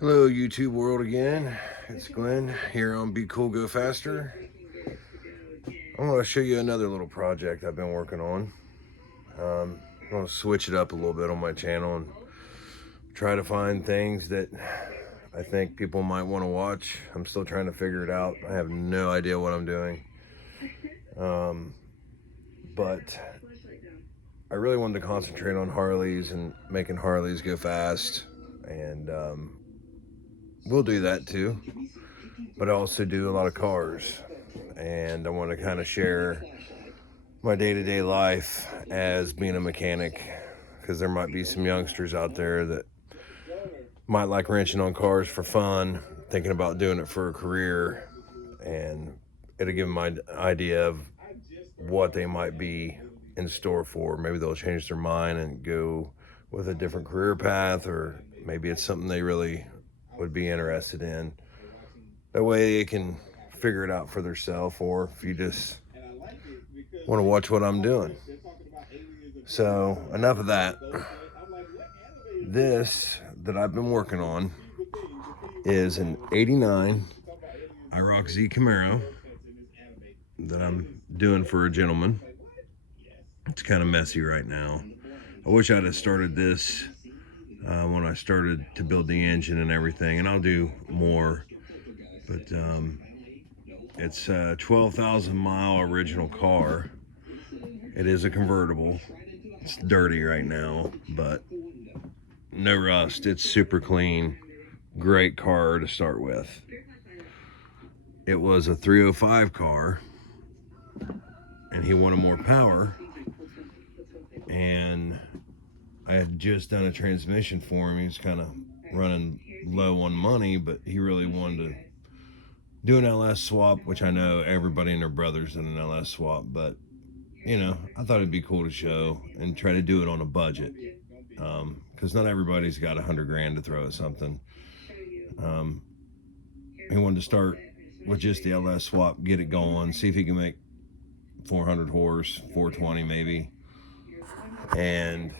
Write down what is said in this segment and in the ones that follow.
Hello YouTube world again, it's Glenn here on Be Cool Go Faster. I'm going to show you another little project I've been working on. I'm going to switch it up a little bit on my channel and try to find things that I think people might want to watch. I'm still trying to figure it out. I have no idea what I'm doing. But I really wanted to concentrate on Harleys and making Harleys go fast, and we'll do that too. But I also do a lot of cars, and I want to kind of share my day-to-day life as being a mechanic, because there might be some youngsters out there that might like wrenching on cars for fun, thinking about doing it for a career, and it'll give them an idea of what they might be in store for. Maybe they'll change their mind and go with a different career path, or maybe it's something they really would be interested in. That way they can figure it out for themselves, or if you just want to watch what I'm doing. So enough of that. This that I've been working on is an 89 iroc Z Camaro that I'm doing for a gentleman. It's kind of messy right now. I wish I'd have started this when I started to build the engine and everything, and I'll do more. But it's a 12,000 mile original car. It is a convertible. It's dirty right now, but no rust. It's super clean. Great car to start with. It was a 305 car, and he wanted more power, and I had just done a transmission for him. He was kind of running low on money, but he really wanted to do an LS swap, which I know everybody and their brothers did an LS swap, but you know, I thought it'd be cool to show and try to do it on a budget, because not everybody's got $100 to throw at something. He wanted to start with just the LS swap, get it going, see if he can make 400 horse, 420 maybe, and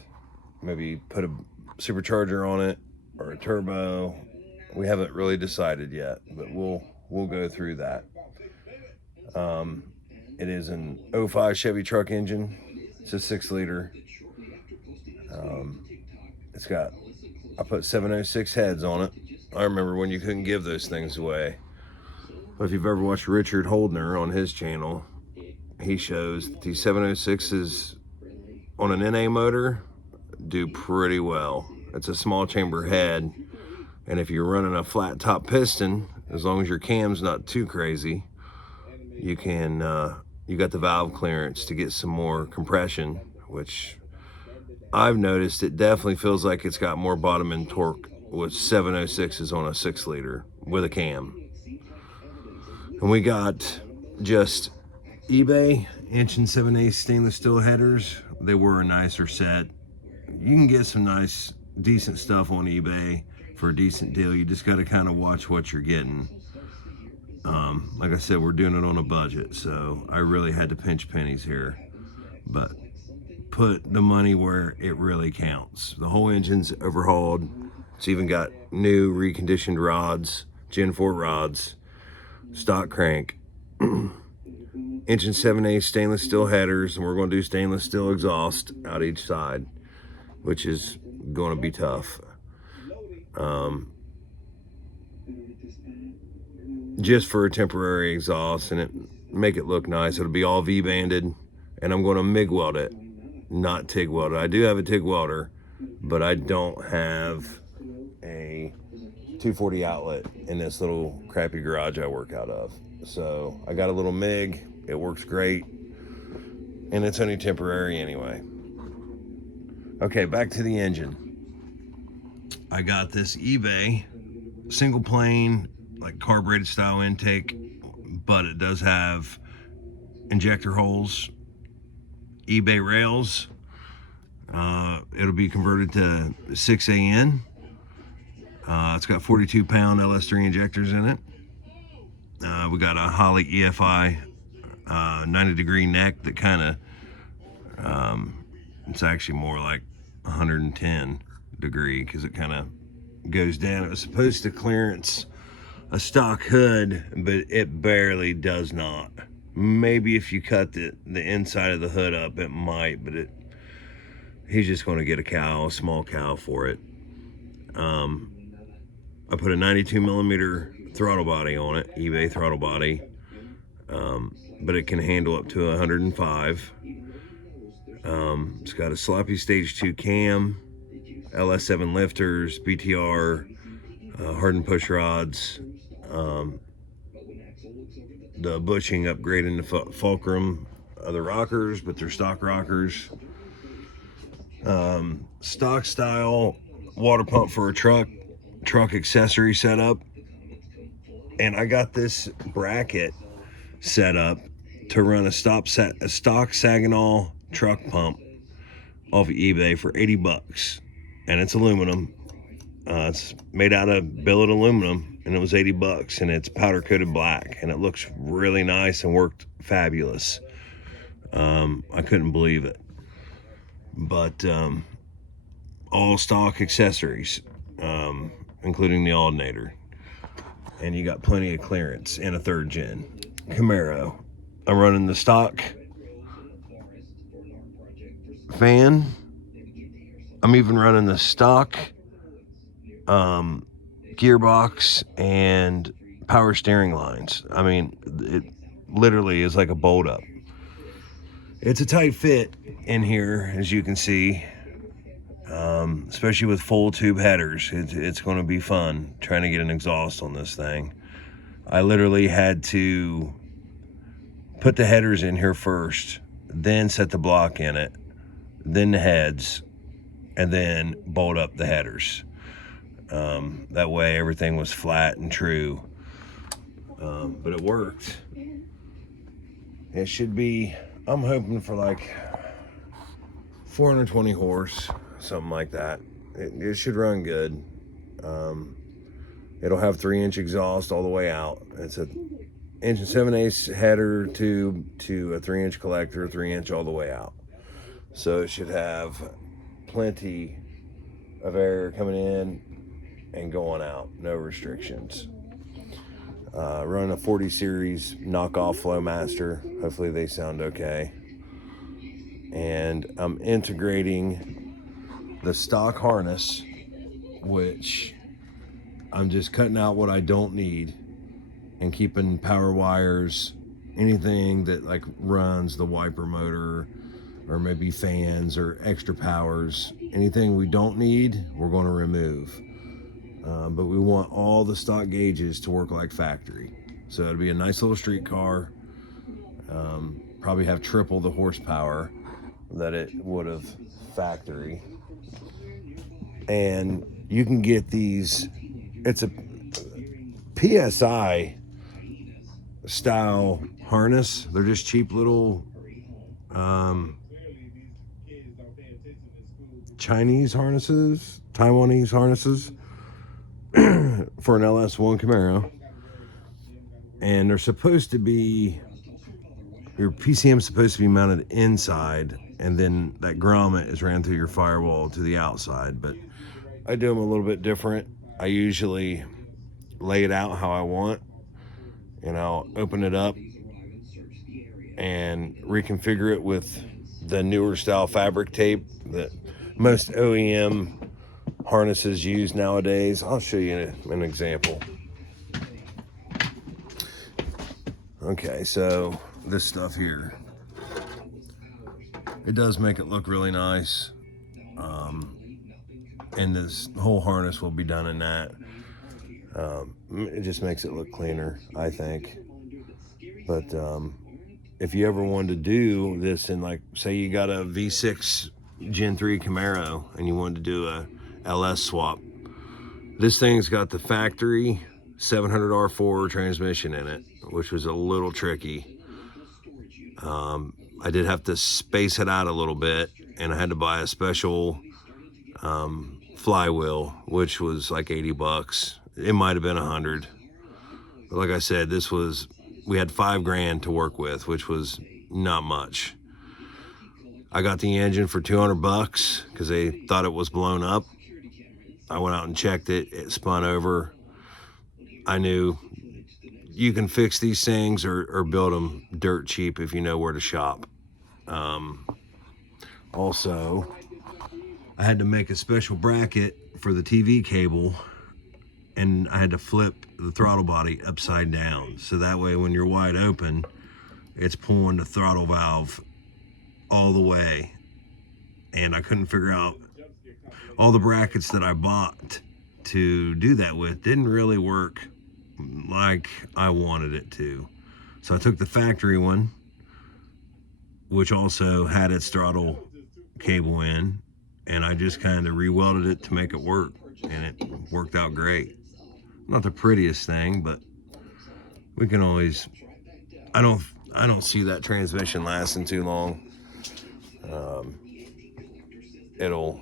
maybe put a supercharger on it or a turbo. We haven't really decided yet, but we'll go through that. It is an 05 Chevy truck engine. It's a 6-liter. It's got, I put 706 heads on it. I remember when you couldn't give those things away. But if you've ever watched Richard Holdner on his channel, he shows that these 706s on an NA motor do pretty well. It's a small chamber head, and if you're running a flat top piston, as long as your cam's not too crazy, you can you got the valve clearance to get some more compression, which I've noticed it definitely feels like it's got more bottom end torque with 706s on a 6-liter with a cam. And we got just eBay 1 7/8 stainless steel headers. They were a nicer set. You can get some nice decent stuff on eBay for a decent deal. You just got to kind of watch what you're getting. Like I said, we're doing it on a budget, so I really had to pinch pennies here, but put the money where it really counts. The whole engine's overhauled. It's even got new reconditioned rods, Gen 4 rods, stock crank, 1 7/8 stainless steel headers, and we're going to do stainless steel exhaust out each side, which is going to be tough. Just for a temporary exhaust, and it make it look nice. It'll be all V-banded, and I'm going to MIG weld it, not TIG weld it. I do have a TIG welder, but I don't have a 240 outlet in this little crappy garage I work out of. So I got a little MIG. It works great, and it's only temporary anyway. Okay, back to the engine. I got this eBay single plane, like carbureted style intake, but it does have injector holes, eBay rails. It'll be converted to 6AN. It's got 42-pound LS3 injectors in it. We got a Holley EFI 90-degree neck that kind of, it's actually more like 110 degree, because it kind of goes down. It was supposed to clearance a stock hood, but it barely does not. Maybe if you cut the inside of the hood up, it might, but he's just going to get a small cow for it. I put a 92 millimeter throttle body on it, eBay throttle body, but it can handle up to 105. It's got a sloppy stage 2 cam, LS7 lifters, BTR, hardened push rods, the bushing upgrading the fulcrum of the rockers, but they're stock rockers. Stock style water pump for a truck accessory setup. And I got this bracket set up to run a stock Saginaw truck pump off of eBay for 80 bucks. And it's aluminum. It's made out of billet aluminum, and it was 80 bucks, and it's powder coated black, and it looks really nice and worked fabulous. I couldn't believe it. But all stock accessories, including the alternator, and you got plenty of clearance in a 3rd gen Camaro. I'm running the stock fan. I'm even running the stock gearbox and power steering lines. I mean, it literally is like a bolt up. It's a tight fit in here, as you can see, especially with full tube headers. It's going to be fun trying to get an exhaust on this thing. I literally had to put the headers in here first, then set the block in it, then the heads, and then bolt up the headers. That way everything was flat and true. But it worked. It should be, I'm hoping for like 420 horse, something like that. It should run good. It'll have 3-inch exhaust all the way out. It's a 1 7/8 header tube to a 3-inch collector, 3-inch all the way out. So it should have plenty of air coming in and going out, no restrictions. Running a 40 series knockoff Flowmaster. Hopefully they sound okay. And I'm integrating the stock harness, which I'm just cutting out what I don't need and keeping power wires, anything that like runs the wiper motor or maybe fans or extra powers, anything we don't need, we're going to remove. But we want all the stock gauges to work like factory. So it'll be a nice little street car. Probably have triple the horsepower that it would have factory. And you can get these, it's a PSI style harness. They're just cheap little Chinese harnesses, Taiwanese harnesses for an LS1 Camaro. And they're supposed to be, your PCM is supposed to be mounted inside, and then that grommet is ran through your firewall to the outside. But I do them a little bit different. I usually lay it out how I want, and I'll open it up and reconfigure it with the newer style fabric tape that most OEM harnesses use nowadays. I'll show you an example. Okay, so this stuff here, it does make it look really nice, and this whole harness will be done in that. It just makes it look cleaner, I think. But if you ever wanted to do this in, like, say you got a V6 Gen 3 Camaro and you wanted to do a LS swap, this thing's got the factory 700R4 transmission in it, which was a little tricky. I did have to space it out a little bit, and I had to buy a special flywheel, which was like 80 bucks. It might have been 100. But like I said, we had $5,000 to work with, which was not much. I got the engine for 200 bucks because they thought it was blown up. I went out and checked it. It spun over. I knew you can fix these things or build them dirt cheap if you know where to shop. Also, I had to make a special bracket for the TV cable, and I had to flip the throttle body upside down. So that way when you're wide open, it's pulling the throttle valve all the way. And I couldn't figure out, all the brackets that I bought to do that with didn't really work like I wanted it to. So I took the factory one, which also had its throttle cable in, and I just kind of re-welded it to make it work, and it worked out great. Not the prettiest thing, but we can always, I don't see that transmission lasting too long. It'll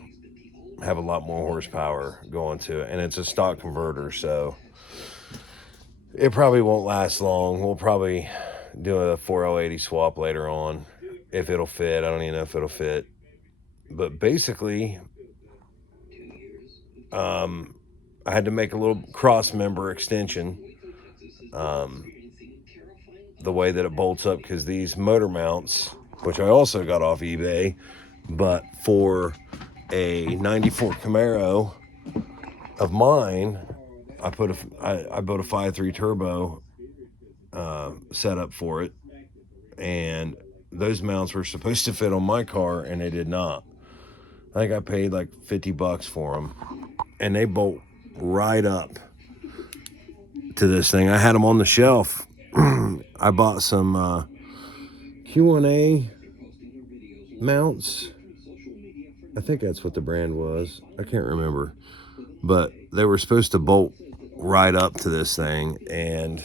have a lot more horsepower going to it, and it's a stock converter, so it probably won't last long. We'll probably do a 4L80 swap later on if it'll fit. I don't even know if it'll fit, but basically I had to make a little cross member extension, the way that it bolts up, because these motor mounts, which I also got off eBay, but for a 94 Camaro of mine, I built a 5.3 turbo setup for it, and those mounts were supposed to fit on my car, and they did not. I think I paid like $50 for them, and they bolt right up to this thing. I had them on the shelf. I bought some Q1A mounts. I think that's what the brand was. I can't remember. But they were supposed to bolt right up to this thing, and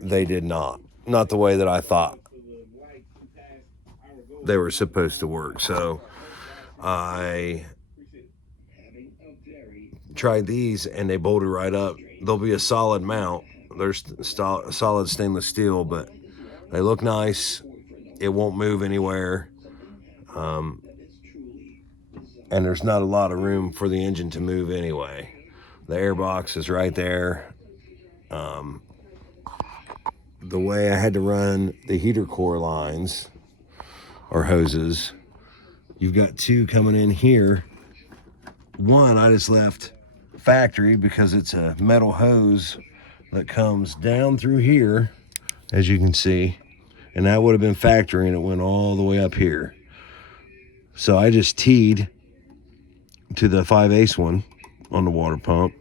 they did not. Not the way that I thought they were supposed to work. So I tried these, and they bolted right up. They'll be a solid mount. They're solid stainless steel, but they look nice. It won't move anywhere. And there's not a lot of room for the engine to move anyway. The airbox is right there. The way I had to run the heater core lines or hoses, you've got two coming in here. One I just left factory because it's a metal hose that comes down through here, as you can see, and that would have been factory, and it went all the way up here. So I just teed to the 5/8 one on the water pump,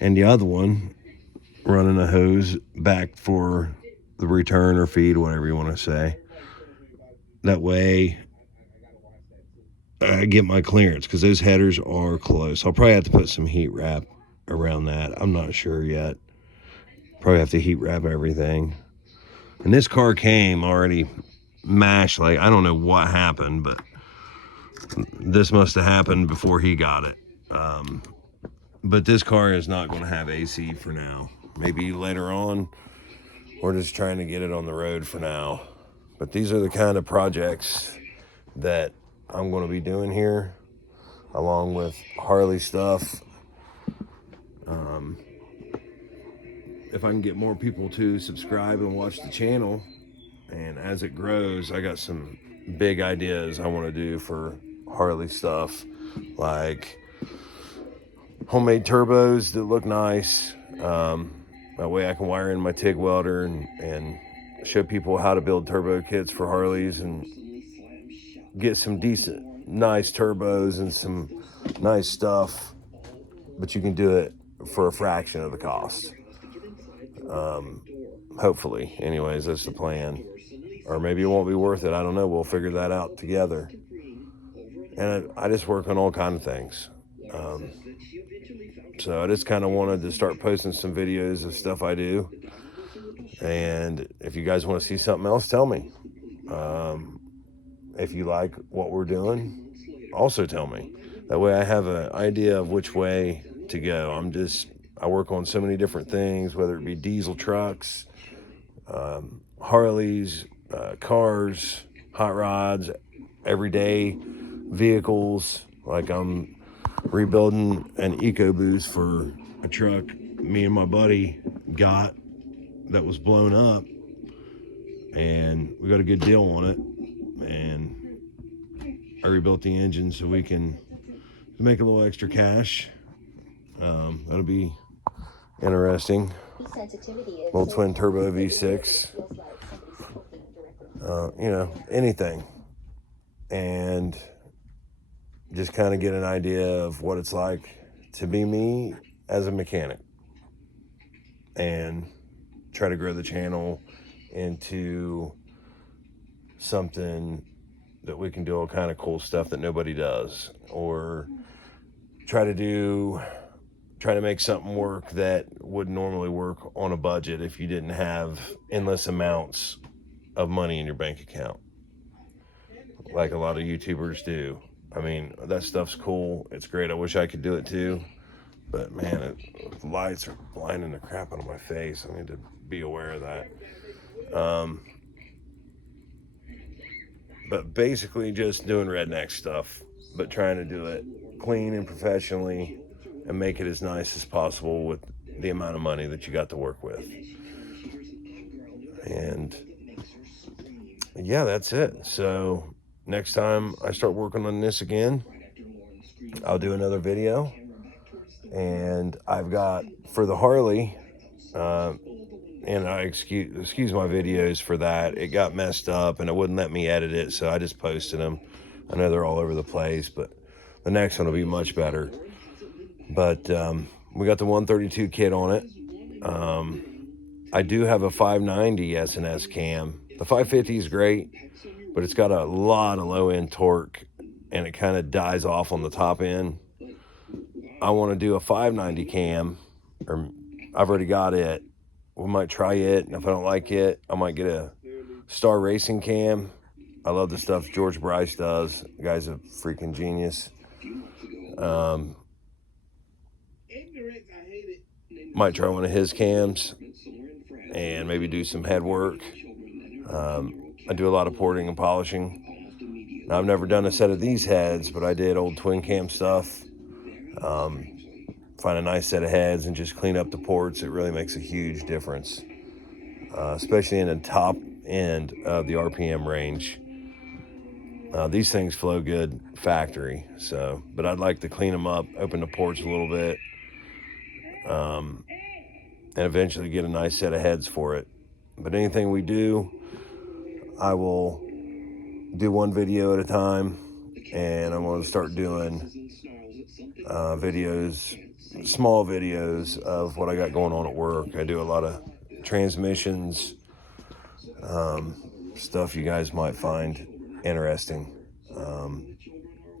and the other one running a hose back for the return or feed, whatever you want to say. That way I get my clearance, because those headers are close. I'll probably have to put some heat wrap around that. I'm not sure yet. Probably have to heat wrap everything. And this car came already mashed. Like, I don't know what happened, but this must have happened before he got it. But this car is not going to have AC for now. Maybe later on. We're just trying to get it on the road for now. But these are the kind of projects that I'm going to be doing here, along with Harley stuff. If I can get more people to subscribe and watch the channel, and as it grows, I got some big ideas I want to do for Harley stuff, like homemade turbos that look nice. That way I can wire in my TIG welder and show people how to build turbo kits for Harleys and get some decent, nice turbos and some nice stuff, but you can do it for a fraction of the cost. Hopefully, anyways, that's the plan. Or maybe it won't be worth it. I don't know. We'll figure that out together. And I just work on all kinds of things. So I just kind of wanted to start posting some videos of stuff I do. And if you guys want to see something else, tell me. If you like what we're doing, also tell me. That way I have an idea of which way to go. I work on so many different things, whether it be diesel trucks, Harleys, cars, hot rods, everyday vehicles. Like I'm rebuilding an EcoBoost for a truck me and my buddy got that was blown up, and we got a good deal on it, and I rebuilt the engine so we can make a little extra cash. That'll be interesting. Little twin turbo V6, you know, anything, and just kind of get an idea of what it's like to be me as a mechanic, and try to grow the channel into something that we can do all kind of cool stuff that nobody does, or try to make something work that would normally work on a budget if you didn't have endless amounts of money in your bank account, like a lot of YouTubers do. I mean, that stuff's cool. It's great. I wish I could do it too. But man, the lights are blinding the crap out of my face. I need to be aware of that. But basically just doing redneck stuff, but trying to do it clean and professionally and make it as nice as possible with the amount of money that you got to work with. And yeah, that's it. So next time I start working on this again, I'll do another video. And I've got, for the Harley, and I excuse my videos for that. It got messed up and it wouldn't let me edit it, so I just posted them. I know they're all over the place, but the next one will be much better. But we got the 132 kit on it. I do have a 590 S&S cam. The 550 is great, but it's got a lot of low end torque and it kind of dies off on the top end. I want to do a 590 cam, or I've already got it. We might try it, and if I don't like it, I might get a Star Racing cam. I love the stuff George Bryce does. The guy's a freaking genius. Might try one of his cams and maybe do some head work. I do a lot of porting and polishing. Now, I've never done a set of these heads, but I did old twin cam stuff. Find a nice set of heads and just clean up the ports. It really makes a huge difference, especially in the top end of the RPM range. These things flow good factory, so, but I'd like to clean them up, open the ports a little bit, and eventually get a nice set of heads for it. But anything we do, I will do one video at a time, and I'm going to start doing videos, small videos of what I got going on at work. I do a lot of transmissions, stuff you guys might find interesting.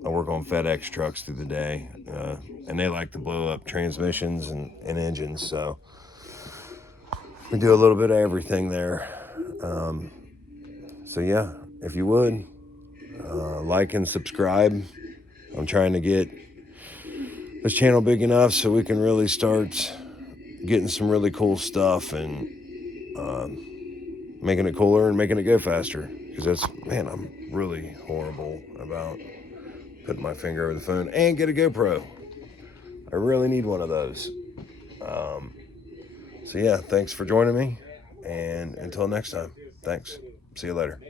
I work on FedEx trucks through the day, and they like to blow up transmissions and engines, so we do a little bit of everything there. So yeah, if you would, like and subscribe. I'm trying to get this channel big enough so we can really start getting some really cool stuff and making it cooler and making it go faster. Because that's, man, I'm really horrible about putting my finger over the phone. And get a GoPro. I really need one of those. So yeah, thanks for joining me, and until next time, thanks. See you later.